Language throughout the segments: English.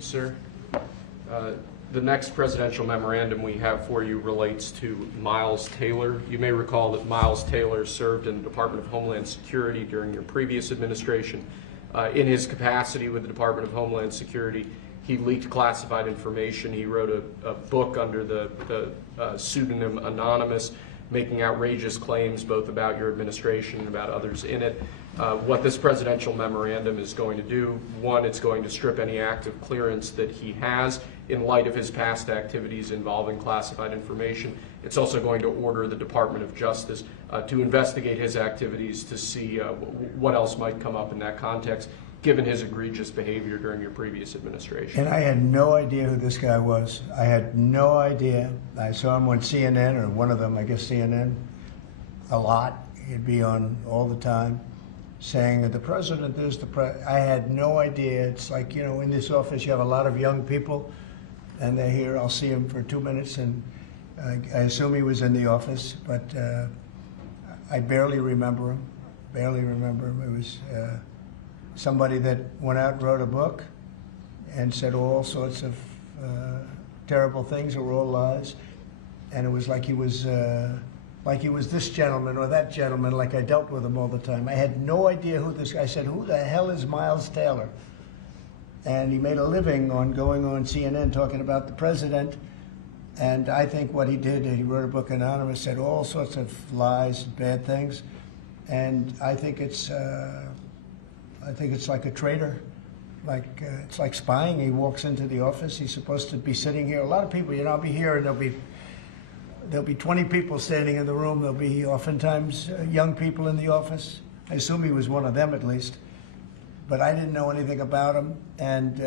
you, sir. The next presidential memorandum we have for you relates to Miles Taylor. You may recall that Miles Taylor served in the Department of Homeland Security during your previous administration. In his capacity with the Department of Homeland Security, he leaked classified information. He wrote a book under the pseudonym Anonymous, making outrageous claims both about your administration and about others in it. What this presidential memorandum is going to do, one, it's going to strip any active clearance that he has in light of his past activities involving classified information. It's also going to order the Department of Justice to investigate his activities to see what else might come up in that context, given his egregious behavior during your previous administration. And I had no idea who this guy was. I had no idea. I saw him on CNN, or one of them, I guess CNN, a lot. He'd be on all the time saying that the president is the president. I had no idea. It's like, you know, in this office you have a lot of young people, and they're here. I'll see him for 2 minutes, and I assume he was in the office, but I barely remember him. Barely remember him. It was somebody that went out and wrote a book and said all sorts of terrible things that were all lies, and it was like he was this gentleman or that gentleman, like I dealt with him all the time. I had no idea who this guy. I said, who the hell is Miles Taylor? And he made a living on going on CNN talking about the president. And I think what he did, he wrote a book, Anonymous, said all sorts of lies and bad things. And I think it's like a traitor. It's like spying. He walks into the office. He's supposed to be sitting here. A lot of people, you know, I'll be here and there'll be 20 people standing in the room. There'll be oftentimes young people in the office. I assume he was one of them at least. But I didn't know anything about him. And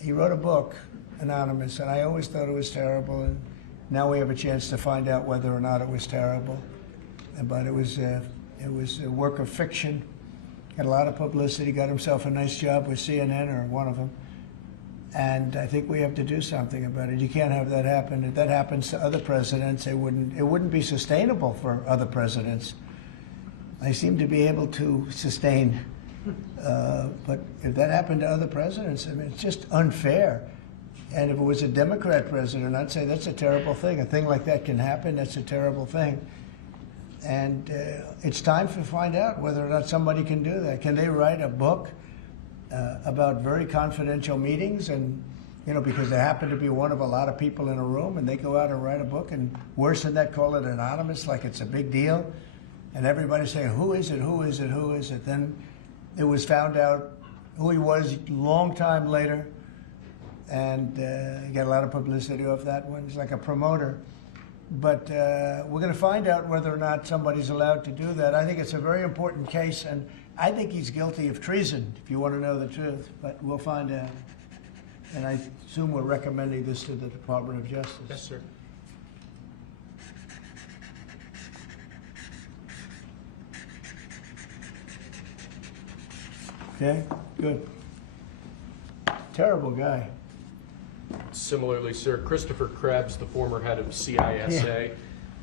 he wrote a book, Anonymous, and I always thought it was terrible. And now we have a chance to find out whether or not it was terrible. But it was a work of fiction. Got a lot of publicity, got himself a nice job with CNN, or one of them. And I think we have to do something about it. You can't have that happen. If that happens to other presidents, it wouldn't be sustainable for other presidents. They seem to be able to sustain. But if that happened to other presidents, I mean, it's just unfair. And if it was a Democrat president, I'd say that's a terrible thing. A thing like that can happen. That's a terrible thing. And it's time to find out whether or not somebody can do that. Can they write a book about very confidential meetings, and, you know, because they happen to be one of a lot of people in a room, and they go out and write a book, and worse than that, call it anonymous, like it's a big deal, and everybody's saying, who is it, who is it, who is it? Then it was found out who he was a long time later, and he got a lot of publicity off that one. He's like a promoter. But we're going to find out whether or not somebody's allowed to do that. I think it's a very important case, and I think he's guilty of treason, if you want to know the truth. But we'll find out. And I assume we're recommending this to the Department of Justice. Yes, sir. Okay, good. Terrible guy. Similarly, sir, Christopher Krebbs, the former head of CISA.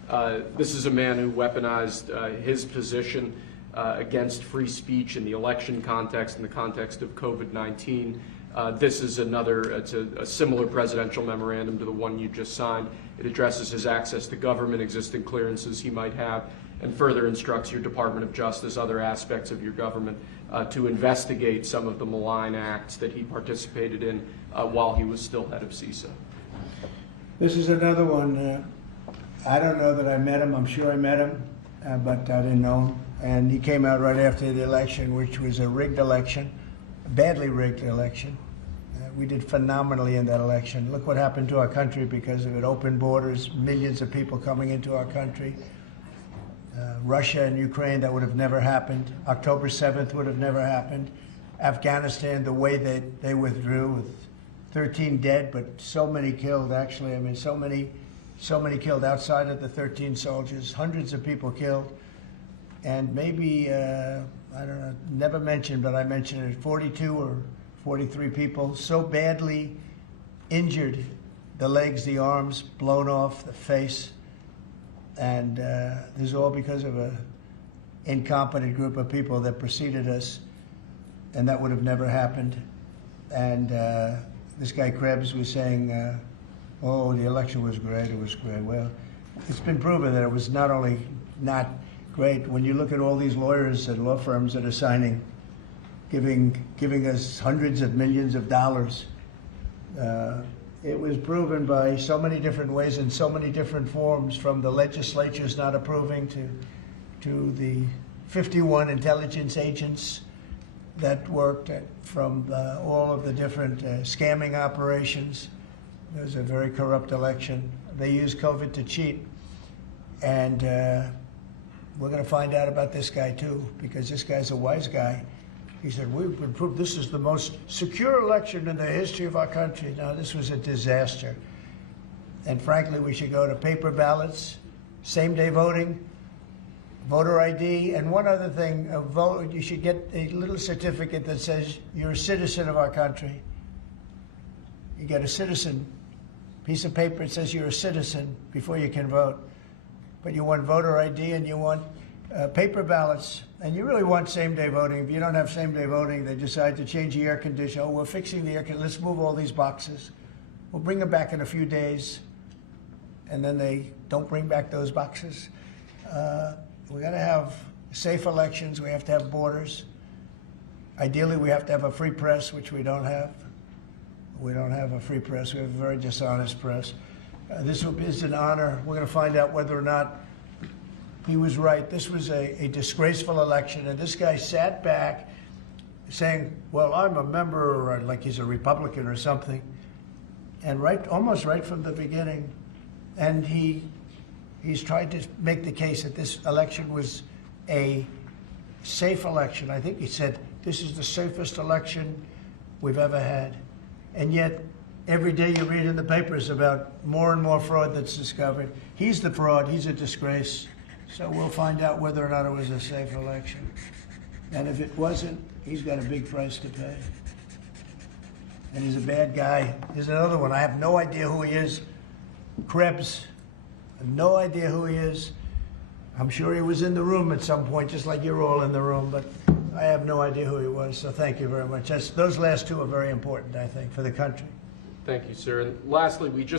Yeah. This is a man who weaponized his position against free speech in the election context, in the context of COVID-19. This is it's a similar presidential memorandum to the one you just signed. It addresses his access to government, existing clearances he might have, and further instructs your Department of Justice, other aspects of your government, to investigate some of the malign acts that he participated in while he was still head of CISA. This is another one. I don't know that I met him. I'm sure I met him, but I didn't know him. And he came out right after the election, which was a rigged election, a badly rigged election. We did phenomenally in that election. Look what happened to our country because of it. Open borders, millions of people coming into our country. Russia and Ukraine, that would have never happened. October 7th would have never happened. Afghanistan, the way that they withdrew, with 13 dead, but so many killed, actually. I mean, so many killed outside of the 13 soldiers, hundreds of people killed. And maybe, I don't know, never mentioned, but I mentioned it, 42 or 43 people so badly injured, the legs, the arms, blown off, the face. And this is all because of an incompetent group of people that preceded us, and that would have never happened. And this guy Krebbs was saying, oh, the election was great, it was great. Well, it's been proven that it was not only not great. When you look at all these lawyers and law firms that are signing, giving us hundreds of millions of dollars, it was proven by so many different ways in so many different forms, from the legislatures not approving to the 51 intelligence agents that worked from all of the different scamming operations. It was a very corrupt election. They used COVID to cheat. And we're going to find out about this guy too, because this guy's a wise guy. He said, we've been proved this is the most secure election in the history of our country. Now, this was a disaster. And frankly, we should go to paper ballots, same-day voting, voter ID, and one other thing, you should get a little certificate that says you're a citizen of our country. You get a citizen piece of paper that says you're a citizen before you can vote. But you want voter ID and you want paper ballots, and you really want same-day voting. If you don't have same-day voting, they decide to change the air conditioner. Oh, we're fixing the air conditioner. Let's move all these boxes. We'll bring them back in a few days, and then they don't bring back those boxes. We're going to have safe elections. We have to have borders. Ideally, we have to have a free press, which we don't have. We don't have a free press. We have a very dishonest press. This is an honor. We're going to find out whether or not he was right. This was a disgraceful election, and this guy sat back saying, well, I'm a member, or like he's a Republican or something, and almost right from the beginning. And he's tried to make the case that this election was a safe election. I think he said, this is the safest election we've ever had. And yet, every day you read in the papers about more and more fraud that's discovered. He's the fraud. He's a disgrace. So we'll find out whether or not it was a safe election. And if it wasn't, he's got a big price to pay. And he's a bad guy. Here's another one. I have no idea who he is. Krebbs. I have no idea who he is. I'm sure he was in the room at some point, just like you're all in the room, but I have no idea who he was. So thank you very much. Those last two are very important, I think, for the country. Thank you, sir. And lastly, we just